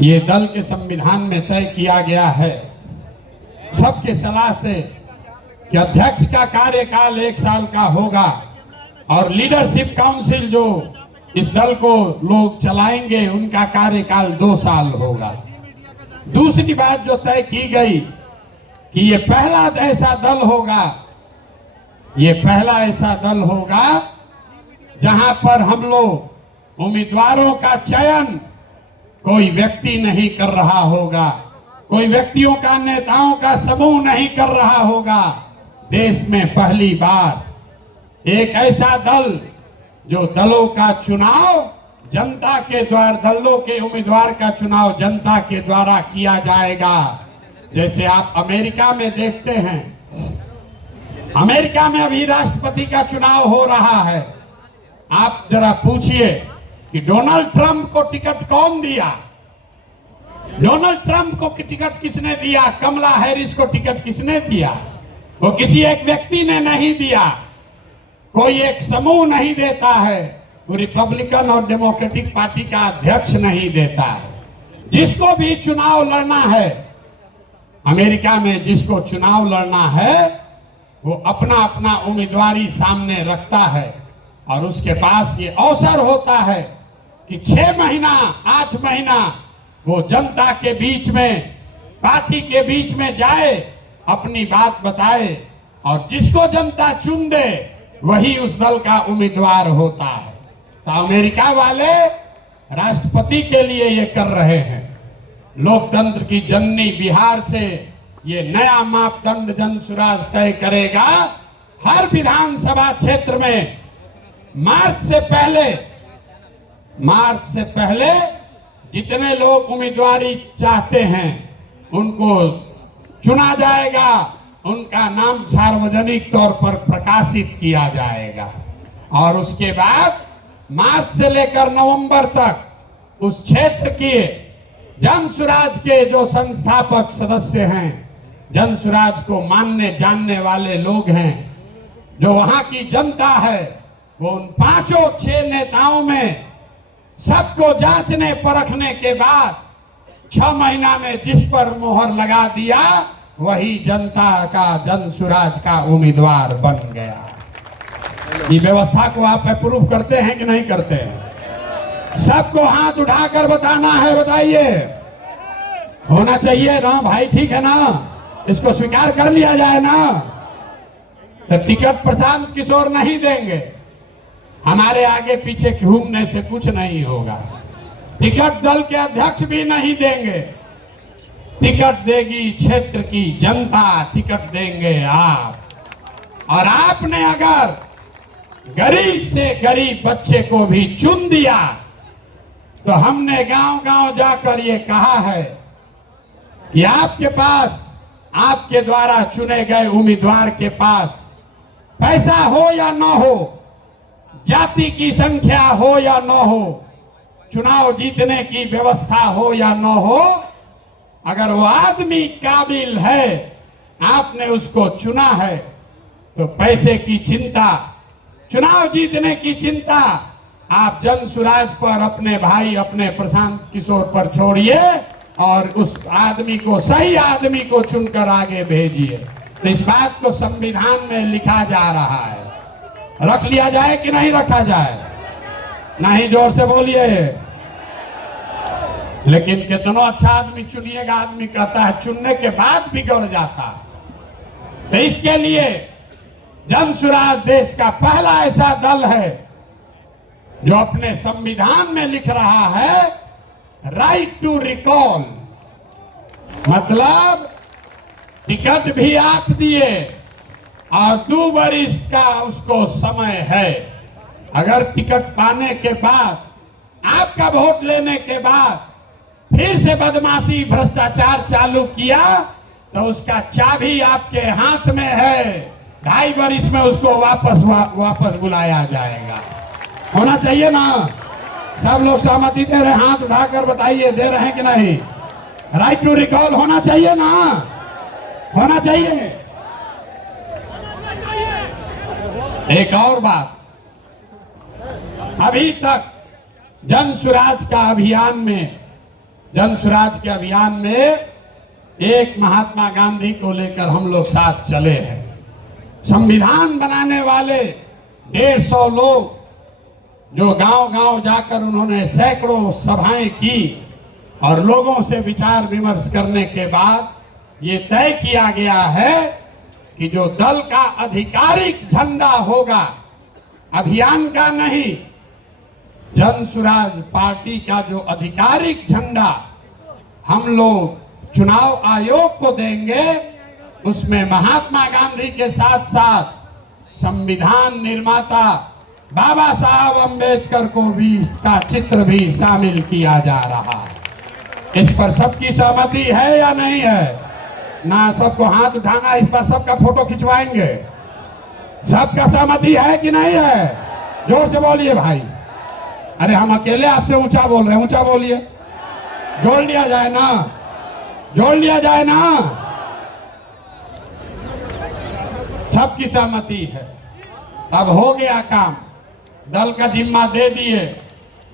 ये दल के संविधान में तय किया गया है सबके सलाह से कि अध्यक्ष का कार्यकाल 1 साल का होगा और लीडरशिप काउंसिल जो इस दल को लोग चलाएंगे उनका कार्यकाल 2 साल होगा। दूसरी बात जो तय की गई कि ये पहला ऐसा दल होगा, ये पहला ऐसा दल होगा जहां पर हम लोग उम्मीदवारों का चयन कोई व्यक्ति नहीं कर रहा होगा, कोई व्यक्तियों का नेताओं का समूह नहीं कर रहा होगा। देश में पहली बार एक ऐसा दल जो दलों का चुनाव जनता के द्वारा, दलों के उम्मीदवार का चुनाव जनता के द्वारा किया जाएगा। जैसे आप अमेरिका में देखते हैं, अमेरिका में अभी राष्ट्रपति का चुनाव हो रहा है। आप जरा पूछिए कि डोनाल्ड ट्रंप को टिकट कौन दिया? डोनाल्ड ट्रंप को टिकट किसने दिया? कमला हैरिस को टिकट किसने दिया? वो किसी एक व्यक्ति ने नहीं दिया, कोई एक समूह नहीं देता है, वो रिपब्लिकन और डेमोक्रेटिक पार्टी का अध्यक्ष नहीं देता है। जिसको भी चुनाव लड़ना है अमेरिका में, जिसको चुनाव लड़ना है वो अपना अपना उम्मीदवारी सामने रखता है और उसके पास ये अवसर होता है कि 6 महीना 8 महीना वो जनता के बीच में, पार्टी के बीच में जाए, अपनी बात बताए और जिसको जनता चुन दे वही उस दल का उम्मीदवार होता है। तो अमेरिका वाले राष्ट्रपति के लिए ये कर रहे हैं। लोकतंत्र की जननी बिहार से ये नया मापदंड जनसुराज तय करेगा। हर विधानसभा क्षेत्र में मार्च से पहले जितने लोग उम्मीदवारी चाहते हैं उनको चुना जाएगा, उनका नाम सार्वजनिक तौर पर प्रकाशित किया जाएगा और उसके बाद मार्च से लेकर नवंबर तक उस क्षेत्र के जनसुराज के जो संस्थापक सदस्य हैं, जनसुराज को मानने जानने वाले लोग हैं, जो वहां की जनता है, वो उन 5-6 नेताओं में सबको जांचने परखने के बाद 6 महीना में जिस पर मोहर लगा दिया वही जनता का, जनसुराज का उम्मीदवार बन गया। ये व्यवस्था को आप अप्रूव करते हैं कि नहीं करते हैं? सबको हाथ उठाकर बताना है, बताइए। होना चाहिए ना भाई, ठीक है ना? इसको स्वीकार कर लिया जाए ना? तो टिकट प्रशांत किशोर नहीं देंगे, हमारे आगे पीछे घूमने से कुछ नहीं होगा। टिकट दल के अध्यक्ष भी नहीं देंगे, टिकट देगी क्षेत्र की जनता, टिकट देंगे आप। और आपने अगर गरीब से गरीब बच्चे को भी चुन दिया तो हमने गांव-गांव जाकर ये कहा है कि आपके पास, आपके द्वारा चुने गए उम्मीदवार के पास पैसा हो या न हो, जाति की संख्या हो या न हो, चुनाव जीतने की व्यवस्था हो या न हो, अगर वो आदमी काबिल है, आपने उसको चुना है, तो पैसे की चिंता, चुनाव जीतने की चिंता आप जनसुराज पर, अपने भाई, अपने प्रशांत किशोर पर छोड़िए और उस आदमी को, सही आदमी को चुनकर आगे भेजिए। तो इस बात को संविधान में लिखा जा रहा है। रख लिया जाए कि नहीं रखा जाए? नहीं, जोर से बोलिए। लेकिन कितना अच्छा आदमी चुनिएगा, आदमी कहता है चुनने के बाद बिगड़ जाता है। तो इसके लिए जनसुराज देश का पहला ऐसा दल है जो अपने संविधान में लिख रहा है राइट टू रिकॉल, मतलब टिकट भी आप दिए और 2 वर्ष का उसको समय है। अगर टिकट पाने के बाद, आपका वोट लेने के बाद फिर से बदमाशी, भ्रष्टाचार चालू किया तो उसका चाबी आपके हाथ में है। 2.5 वर्ष में उसको वापस बुलाया जाएगा। होना चाहिए ना? सब लोग सहमति दे रहे हैं? हाथ उठाकर बताइए, दे रहे हैं कि नहीं? राइट टू रिकॉल होना चाहिए ना? होना चाहिए। एक और बात, अभी तक जनसुराज का अभियान में जन स्वराज के अभियान में एक महात्मा गांधी को लेकर हम लोग साथ चले हैं। संविधान बनाने वाले 150 लोग जो गांव-गांव जाकर उन्होंने सैकड़ों सभाएं की और लोगों से विचार विमर्श करने के बाद ये तय किया गया है कि जो दल का आधिकारिक झंडा होगा, अभियान का नहीं, जन स्वराज पार्टी का जो आधिकारिक झंडा हम लोग चुनाव आयोग को देंगे, उसमें महात्मा गांधी के साथ साथ संविधान निर्माता बाबा साहब अंबेडकर को भी का चित्र भी शामिल किया जा रहा है। इस पर सबकी सहमति है या नहीं है? ना सबको हाथ उठाना, इस पर सबका फोटो खिंचवाएंगे। सबका सहमति है कि नहीं है? जोर से बोलिए भाई। अरे हम अकेले आपसे ऊंचा बोल रहे हैं, ऊंचा बोलिए। जोड़ लिया जाए ना, जोड़ लिया जाए ना। सबकी सहमति है। अब हो गया काम, दल का जिम्मा दे दिए,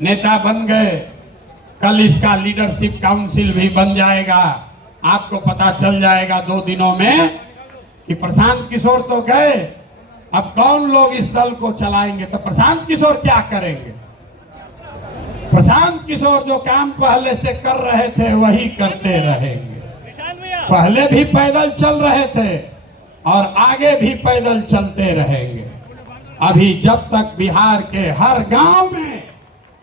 नेता बन गए। कल इसका लीडरशिप काउंसिल भी बन जाएगा। आपको पता चल जाएगा 2 दिनों में कि प्रशांत किशोर तो गए, अब कौन लोग इस दल को चलाएंगे। तो प्रशांत किशोर क्या करेंगे? प्रशांत किशोर जो काम पहले से कर रहे थे वही करते रहेंगे। पहले भी पैदल चल रहे थे और आगे भी पैदल चलते रहेंगे। अभी जब तक बिहार के हर गांव में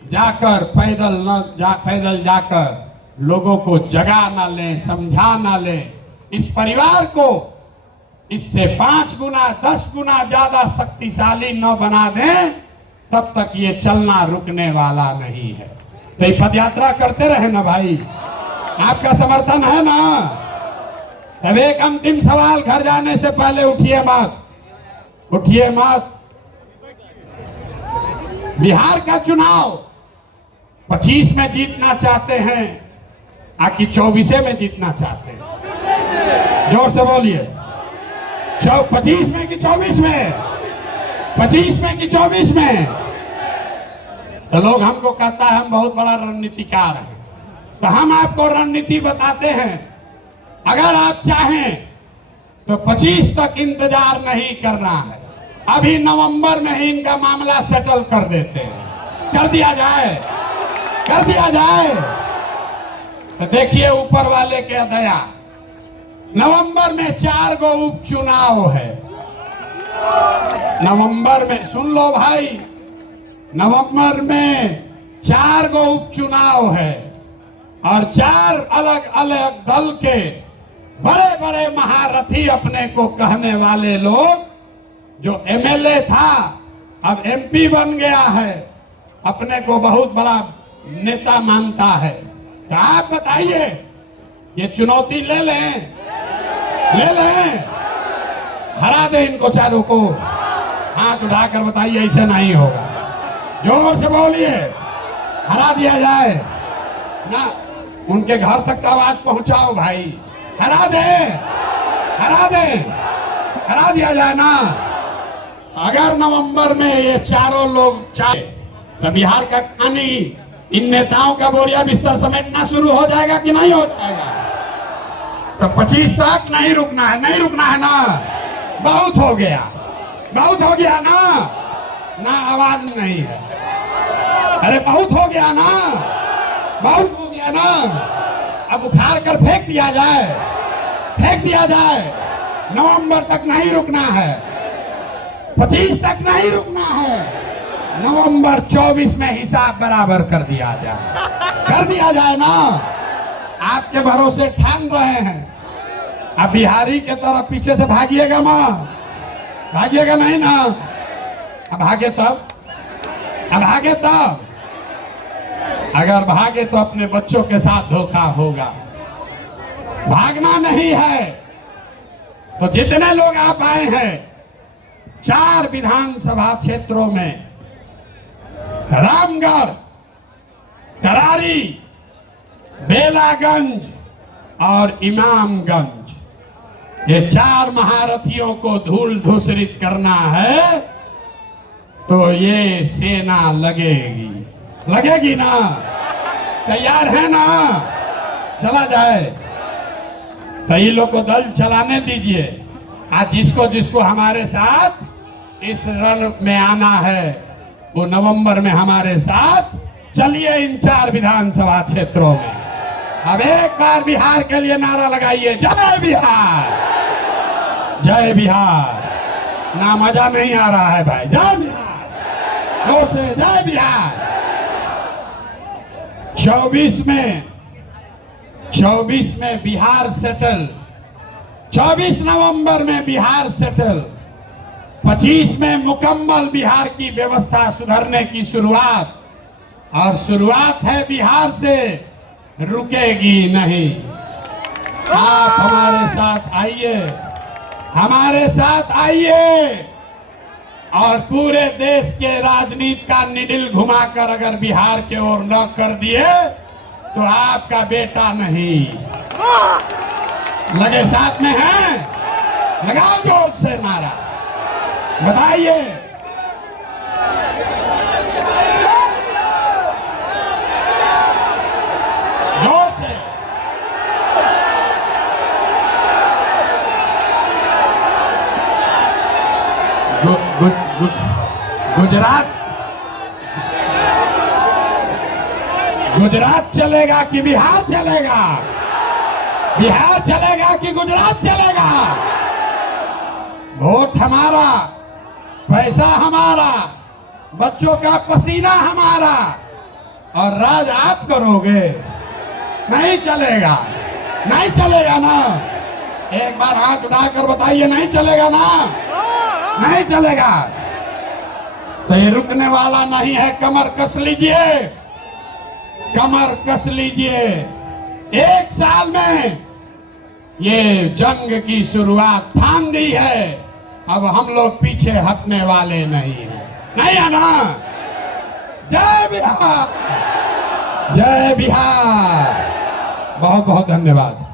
जाकर पैदल जाकर लोगों को जगा ना लें, समझा ना लें, इस परिवार को इससे 5 गुना 10 गुना ज्यादा शक्तिशाली न बना दें, तब तक ये चलना रुकने वाला नहीं है। तो ये पद यात्रा करते रहे ना भाई, आपका समर्थन है ना? तब एक अंतिम सवाल, घर जाने से पहले उठिए मत, उठिए मत। बिहार का चुनाव 25 में जीतना चाहते हैं आकि 24 में जीतना चाहते हैं? जोर से बोलिए। 25 में कि 24 में? 25 में कि 24 में? तो लोग हमको कहता है हम बहुत बड़ा रणनीतिकार हैं, तो हम आपको रणनीति बताते हैं। अगर आप चाहें तो 25 तक इंतजार नहीं करना है, अभी नवंबर में ही इनका मामला सेटल कर देते हैं। कर दिया जाए, कर दिया जाए। तो देखिए ऊपर वाले के दया, नवंबर में 4 गो उपचुनाव है। नवंबर में, सुन लो भाई, नवंबर में 4 गो उपचुनाव है और 4 अलग अलग दल के बड़े बड़े महारथी अपने को कहने वाले लोग, जो एमएलए था अब एमपी बन गया है, अपने को बहुत बड़ा नेता मानता है। तो आप बताइए, ये चुनौती ले लें, ले लें, हरा दे इनको चारों को। हाथ उठाकर बताइए, ऐसे नहीं होगा। जोर से बोलिए, हरा दिया जाए ना। उनके घर तक आवाज पहुंचाओ भाई, हरा दे, हरा दे, हरा दिया जाए ना। अगर नवंबर में ये चारों लोग चाहे तो बिहार का कहानी, इन नेताओं का बोरिया बिस्तर समेटना शुरू हो जाएगा कि नहीं हो जाएगा? तो 25 तक नहीं रुकना है, नहीं रुकना है ना। बहुत हो गया, बहुत हो गया ना। ना आवाज नहीं है, अरे बहुत हो गया ना, बहुत हो गया ना। अब उखाड़ कर फेंक दिया जाए, फेंक दिया जाए। नवंबर तक नहीं रुकना है, 25 तक नहीं रुकना है, नवंबर 24 में हिसाब बराबर कर दिया जाए, कर दिया जाए ना। आपके भरोसे ठान रहे हैं। अब बिहारी के तरफ पीछे से भागिएगा मां, भागिएगा नहीं ना। अब भागे तब, अब भागे तब। अगर भागे तो अपने बच्चों के साथ धोखा होगा। भागना नहीं है। तो जितने लोग आप आए हैं 4 विधानसभा क्षेत्रों में, रामगढ़, करारी, बेलागंज और इमामगंज, ये 4 महारथियों को धूल धूसरित करना है। तो ये सेना लगेगी, लगेगी ना? तैयार है ना? चला जाए तो ये लोग को दल चलाने दीजिए। आज जिसको जिसको हमारे साथ इस रण में आना है वो नवंबर में हमारे साथ चलिए इन 4 विधानसभा क्षेत्रों में। अब एक बार बिहार के लिए नारा लगाइए, जय बिहार, जय बिहार। ना मजा नहीं आ रहा है भाई, जय बिहार, जोर से जय बिहार। 24 में बिहार सेटल, 24 नवंबर में बिहार सेटल, 25 में मुकम्मल बिहार की व्यवस्था सुधरने की शुरुआत, और शुरुआत है बिहार से, रुकेगी नहीं। आप हमारे साथ आइए, हमारे साथ आइए और पूरे देश के राजनीति का निडिल घुमाकर अगर बिहार के ओर न कर दिए तो आपका बेटा नहीं। लगे साथ में हैं? लगाओ जोर से नारा, बताइए। जोर से। गुजरात चलेगा कि बिहार चलेगा? बिहार चलेगा कि गुजरात चलेगा? वोट हमारा, पैसा हमारा, बच्चों का पसीना हमारा, और राज आप करोगे? नहीं चलेगा, नहीं चलेगा ना। एक बार हाथ उठाकर बताइए, नहीं चलेगा ना? नहीं चलेगा। तो ये रुकने वाला नहीं है। कमर कस लीजिए, कमर कस लीजिए। 1 साल में ये जंग की शुरुआत ठान दी है। अब हम लोग पीछे हटने वाले नहीं हैं, नहीं है ना? जय बिहार, जय बिहार। बहुत बहुत धन्यवाद।